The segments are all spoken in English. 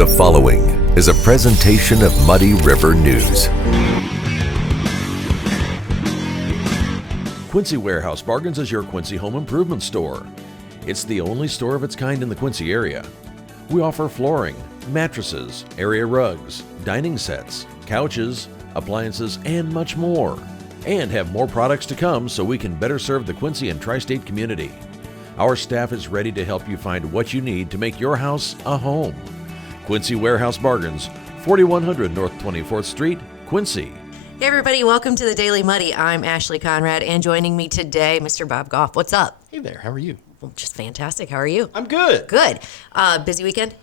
The following is a presentation of Muddy River News. Quincy Warehouse Bargains is your Quincy home improvement store. It's the only store of its kind in the Quincy area. We offer flooring, mattresses, area rugs, dining sets, couches, appliances, and much more. And have more products to come so we can better serve the Quincy and tri-state community. Our staff is ready to help you find what you need to make your house a home. Quincy Warehouse Bargains, 4100 North 24th Street, Quincy. Hey everybody, welcome to the Daily Muddy. I'm Ashley Conrad, and joining me today, Mr. Bob Goff. What's up? Hey there, how are you? Well, just fantastic. How are you? I'm good. Good. Busy weekend?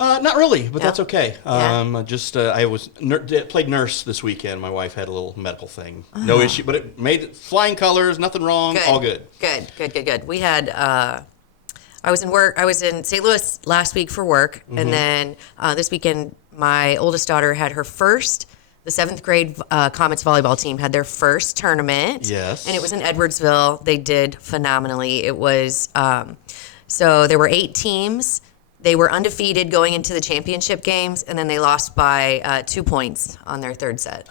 Not really, but that's okay. Yeah. I played nurse this weekend. My wife had a little medical thing. No issue, but it made it flying colors, nothing wrong, all good. Good. We had, I was in St. Louis last week for work, and then this weekend, my oldest daughter had the 7th grade Comets volleyball team had their first tournament. Yes. And it was in Edwardsville. They did phenomenally. It was, so there were 8 teams. They were undefeated going into the championship games, and then they lost by 2 points on their third set.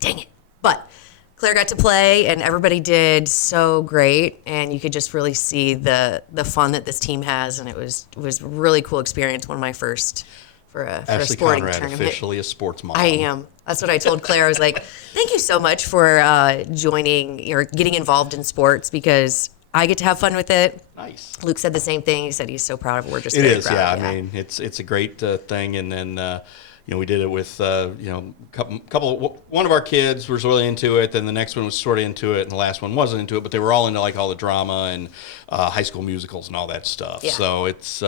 Dang it. But Claire got to play, and everybody did so great, and you could just really see the fun that this team has, and it was a really cool experience, one of my first for a Ashley sporting Conrad, tournament. officially a sports mom. I am. That's what I told Claire. I was like, thank you so much for joining or getting involved in sports because I get to have fun with it. Nice. Luke said the same thing. He said he's so proud of it. We're just It very is, proud. yeah. I mean, it's a great thing, and then we did it with one of our kids was really into it, then the next one was sort of into it, and the last one wasn't into it, but they were all into like all the drama and high school musicals and all that stuff. Yeah. So it's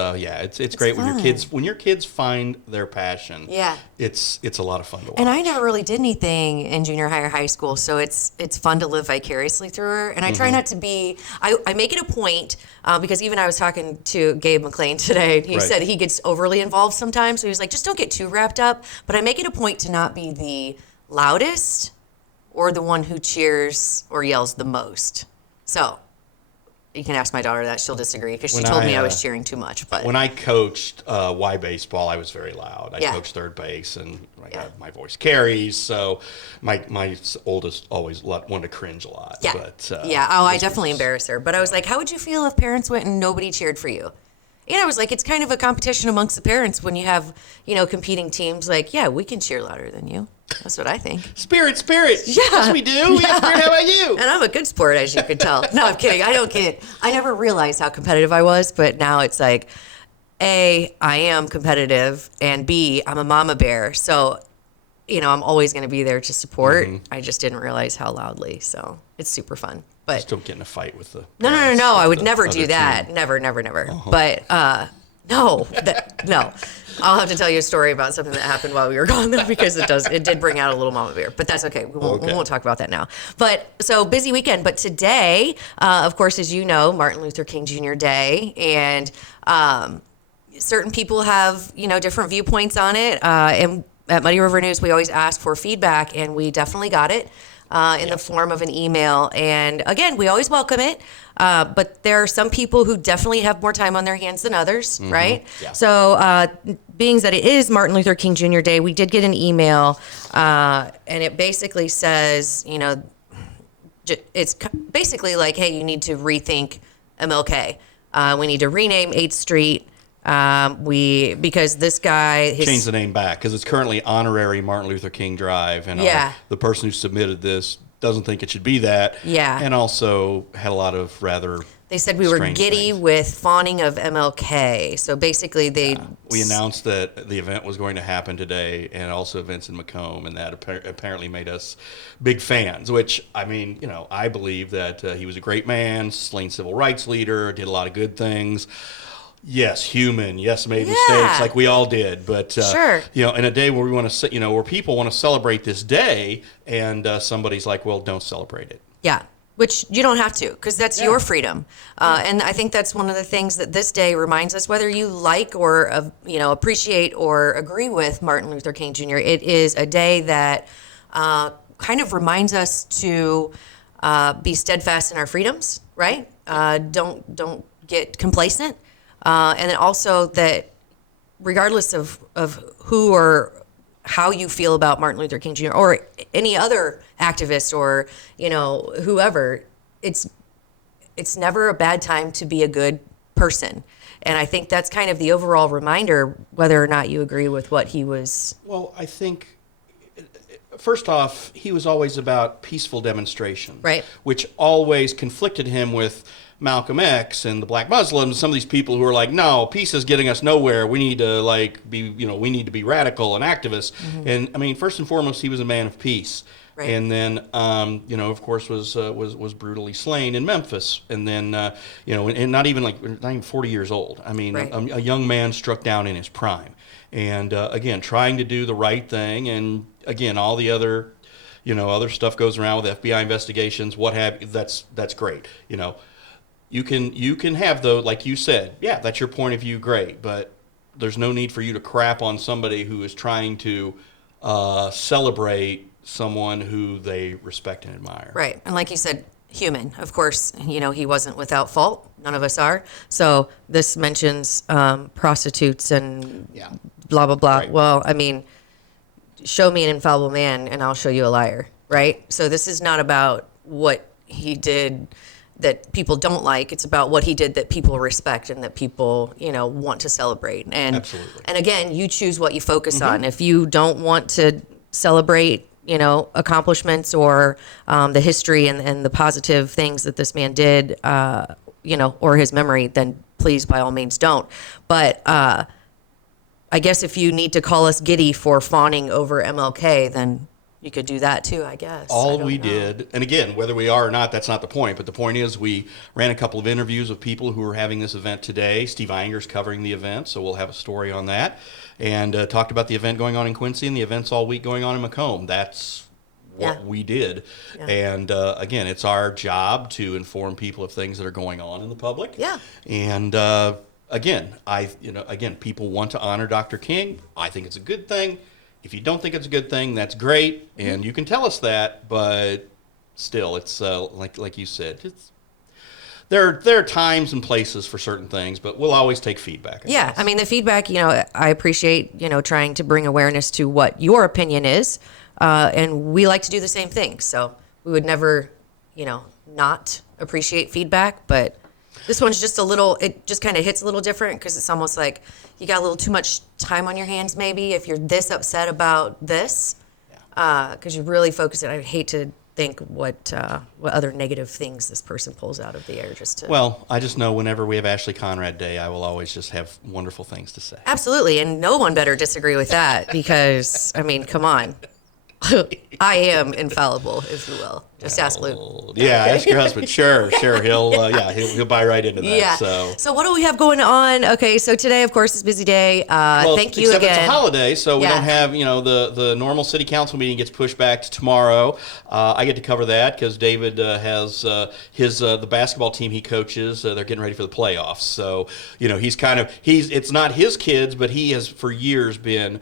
great fun. when your kids find their passion. Yeah. It's a lot of fun to watch. And I never really did anything in junior high or high school, so it's fun to live vicariously through her. And I try not to be. I make it a point because even I was talking to Gabe McLean today. He Right. said he gets overly involved sometimes, so he was like, just don't get too wrapped up. But I make it a point to not be the loudest or the one who cheers or yells the most. So you can ask my daughter that. She'll disagree because she told me I was cheering too much. But when I coached Y baseball, I was very loud. I Yeah. coached third base, and Yeah. my voice carries. So my oldest always wanted to cringe a lot. Yeah. But, I definitely embarrass her. But I was like, how would you feel if parents went and nobody cheered for you? And I was like, it's kind of a competition amongst the parents when you have, competing teams. Like, yeah, we can cheer louder than you. That's what I think. Spirit. Yeah. Yes, we do. We have spirit. How about you? And I'm a good sport, as you could tell. No, I'm kidding. I don't kid. I never realized how competitive I was, but now it's like, A, I am competitive, and B, I'm a mama bear. So, I'm always going to be there to support. I just didn't realize how loudly. So it's super fun. But Just don't get in a fight with the. No. parents I of would the never other do that. team. Never. But no. I'll have to tell you a story about something that happened while we were gone though, because it did bring out a little mama bear. But that's okay. We won't talk about that now. But so busy weekend. But today, of course, as you know, Martin Luther King Jr. Day, and certain people have different viewpoints on it. And at Muddy River News, we always ask for feedback, and we definitely got it. In the form of an email. And again, we always welcome it. But there are some people who definitely have more time on their hands than others, right? Yeah. So being that it is Martin Luther King Jr. Day, we did get an email, and it basically says, it's basically like, hey, you need to rethink MLK. We need to rename 8th Street. Because this guy Change the name back because it's currently honorary Martin Luther King Drive, and the person who submitted this doesn't think it should be that. Yeah. And also had a lot of rather. They said we were strange giddy things. with fawning of MLK. So basically, We announced that the event was going to happen today, and also events in Macomb, and that apparently made us big fans. Which I mean, I believe that he was a great man, slain civil rights leader, did a lot of good things. Yes, human. Yes, made mistakes like we all did. But Sure. In a day where we want to, where people want to celebrate this day, and somebody's like, "Well, don't celebrate it." Yeah, which you don't have to, because that's your freedom. And I think that's one of the things that this day reminds us, whether you like or appreciate or agree with Martin Luther King Jr. It is a day that kind of reminds us to be steadfast in our freedoms, right? Don't get complacent. And then also that regardless of who or how you feel about Martin Luther King Jr. or any other activist or, whoever, it's never a bad time to be a good person. And I think that's kind of the overall reminder, whether or not you agree with what he was. Well, I think, first off, he was always about peaceful demonstration, Right. which always conflicted him with Malcolm X and the Black Muslims, some of these people who are like, no, peace is getting us nowhere. We need to we need to be radical and activists. And I mean, first and foremost, he was a man of peace. Right. And then, of course, was brutally slain in Memphis. And then, and not even 40 years old. I mean, Right. a young man struck down in his prime. And again, trying to do the right thing. And again, all the other, other stuff goes around with FBI investigations, what have you. That's great. You can have, though, like you said, yeah, that's your point of view, great. But there's no need for you to crap on somebody who is trying to celebrate someone who they respect and admire. Right. And like you said, human. Of course, he wasn't without fault. None of us are. So this mentions prostitutes and Yeah. blah, blah, blah. Right. Well, I mean, show me an infallible man and I'll show you a liar, right? So this is not about what he did that people don't like. It's about what he did that people respect and that people, want to celebrate. And Absolutely. And again, you choose what you focus on. If you don't want to celebrate, accomplishments or the history and the positive things that this man did, or his memory, then please, by all means, don't. But I guess if you need to call us giddy for fawning over MLK, then you could do that too, I guess. All I we don't know. did, and again, whether we are or not, that's not the point. But the point is, we ran a couple of interviews with people who are having this event today. Steve Einger's covering the event, so we'll have a story on that. And talked about the event going on in Quincy and the events all week going on in Macomb. That's what Yeah. we did. Yeah. And again, it's our job to inform people of things that are going on in the public. Yeah. And again, people want to honor Dr. King. I think it's a good thing. If you don't think it's a good thing, that's great, and you can tell us that. But still, it's like you said, there are times and places for certain things, but we'll always take feedback. I Yeah, guess. I mean, the feedback, I appreciate, trying to bring awareness to what your opinion is. And we like to do the same thing. So we would never, not appreciate feedback. But this one's just it just kind of hits a little different because it's almost like you got a little too much time on your hands, maybe, if you're this upset about this. Because you really focus it. I hate to think what other negative things this person pulls out of the air just to. Well, I just know whenever we have Ashley Conrad Day, I will always just have wonderful things to say. Absolutely, and no one better disagree with that because, I mean, come on. I am infallible, if you will. Just ask Luke. Yeah, ask your husband. Sure. He'll buy right into that. Yeah. So what do we have going on? Okay, so today, of course, is busy day. Thank you except again. it's a holiday, so we Yeah. don't have, the normal city council meeting gets pushed back to tomorrow. I get to cover that because David has the basketball team he coaches. They're getting ready for the playoffs. So, it's not his kids, but he has for years been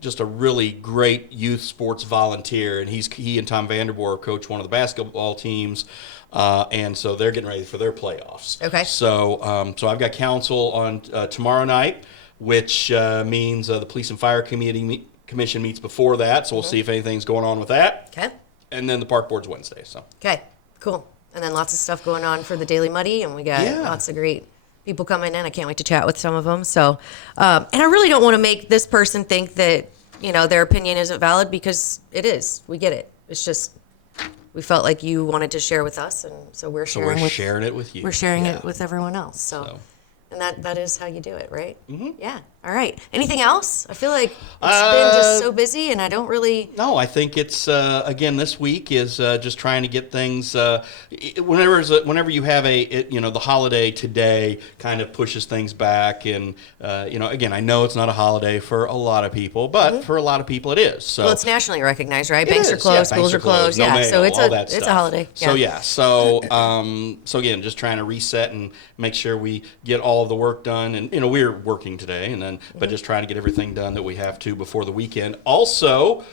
just a really great youth sports volunteer, and he and Tom Vanderboer coach one of the basketball teams, and so they're getting ready for their playoffs. Okay. So I've got council on tomorrow night, which means the Police and Fire Commission meets before that, so we'll see if anything's going on with that. Okay. And then the park board's Wednesday. So Okay. Cool. And then lots of stuff going on for the Daily Muddy, and we got Yeah. lots of great people coming in. I can't wait to chat with some of them. So, and I really don't want to make this person think that their opinion isn't valid because it is. We get it. It's just we felt like you wanted to share with us, and so we're sharing. sharing it with you. We're sharing Yeah. it with everyone else. So. So. And that is how you do it, right? Mm-hmm. Yeah. All right. Anything else? I feel like it's been just so busy, and I don't really. No, I think it's again this week is just trying to get things. Whenever you have the holiday today kind of pushes things back, and again I know it's not a holiday for a lot of people, but for a lot of people it is. So Well, it's nationally recognized, right? It Banks are is, closed, yeah, schools banks are closed. no Yeah. mail, So it's all that it's stuff. a holiday. Yeah. So again, just trying to reset and make sure we get all of the work done, and we're working today, and then but just trying to get everything done that we have to before the weekend. Also,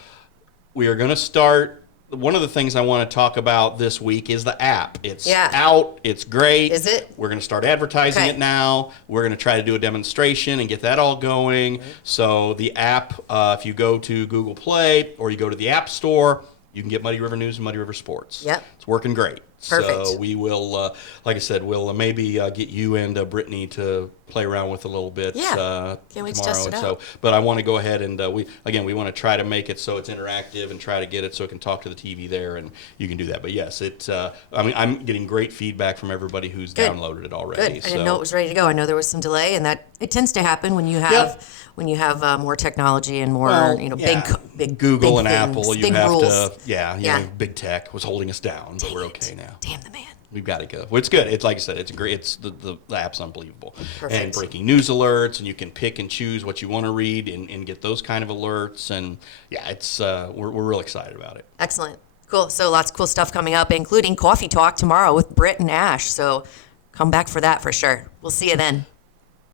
we are going to start one of the things I want to talk about this week is the app. It's Yeah. out. It's great. Is it? We're going to start advertising Okay. it now. We're going to try to do a demonstration and get that all going. So the app, if you go to Google Play or you go to the App Store, you can get Muddy River News and Muddy River Sports. Yep. It's working great. Perfect. So we will, like I said, we'll maybe get you and Brittany to play around with a little bit Yeah. Can't wait to tomorrow. test it And so, out. but I want to go ahead and we want to try to make it so it's interactive and try to get it so it can talk to the TV there, and you can do that. But yes, I'm getting great feedback from everybody who's Good. downloaded it already. Good. I didn't know it was ready to go. I know there was some delay, and that it tends to happen when you have more technology and more big Google big and things, Apple. You big have rules. to, Yeah. big tech was holding us down, but we're okay now. Damn the man. We've got to go. Well, it's good. It's like I said, it's great. It's the app's unbelievable. Perfect. And breaking news alerts, and you can pick and choose what you want to read and get those kind of alerts. And yeah, it's we're real excited about it. Excellent. Cool. So lots of cool stuff coming up, including Coffee Talk tomorrow with Britt and Ash. So come back for that for sure. We'll see you then.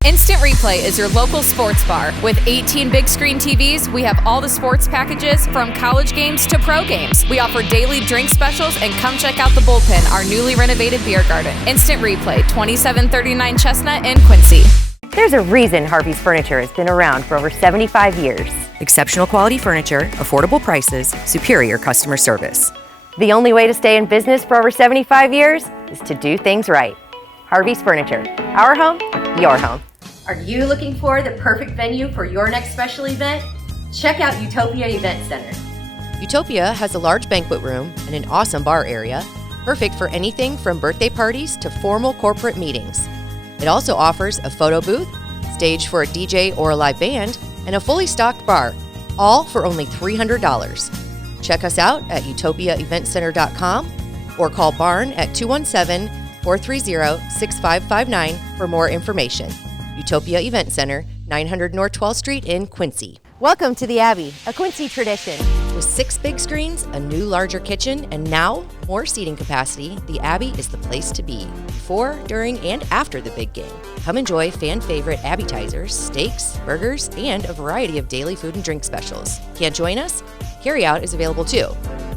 Instant Replay is your local sports bar. With 18 big screen TVs, we have all the sports packages from college games to pro games. We offer daily drink specials, and come check out the Bullpen, our newly renovated beer garden. Instant Replay, 2739 Chestnut in Quincy. There's a reason Harvey's Furniture has been around for over 75 years. Exceptional quality furniture, affordable prices, superior customer service. The only way to stay in business for over 75 years is to do things right. Harvey's Furniture. Our home, your home. Are you looking for the perfect venue for your next special event? Check out Utopia Event Center. Utopia has a large banquet room and an awesome bar area, perfect for anything from birthday parties to formal corporate meetings. It also offers a photo booth, stage for a DJ or a live band, and a fully stocked bar, all for only $300. Check us out at utopiaeventcenter.com or call Barn at 217-430-6559 for more information. Utopia Event Center, 900 North 12th Street in Quincy. Welcome to the Abbey, a Quincy tradition. With 6 big screens, a new larger kitchen, and now more seating capacity, the Abbey is the place to be before, during, and after the big game. Come enjoy fan favorite appetizers, steaks, burgers, and a variety of daily food and drink specials. Can't join us? Carryout is available too.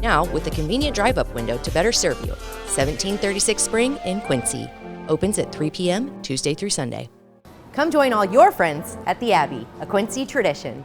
Now with a convenient drive-up window to better serve you. 1736 Spring in Quincy. Opens at 3 p.m. Tuesday through Sunday. Come join all your friends at the Abbey, a Quincy tradition.